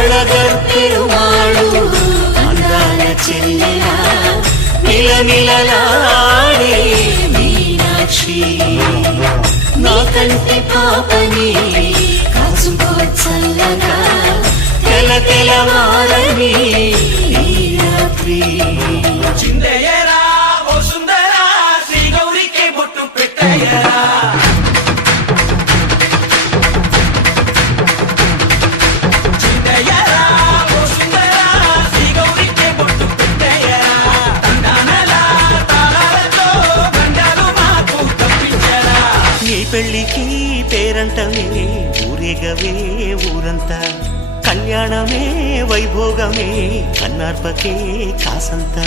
అళగర్పెరుమాళు అందాల చెల్లెల మిలమిలలాడే మీనాక్షి నా కంటి పాపని కాచుకో చల్లగా తెల తెలవారని ఈ రాత్రి చిందయ్యరా ఓ సుందరా శ్రీ గౌరికి బొట్టు పెట్టయ్యరా చిందయ్యరా ఓ సుందరా శ్రీ గౌరికి బొట్టు పెట్టయ్యరా తండానలా తాళాలతో గండాలు మాకు తప్పించరా నీ పెళ్ళికి పేరంటమే ఊరేగవే ఊరంతా కళ్యాణమే వైభోగమే కన్నార్పకే కాసంతా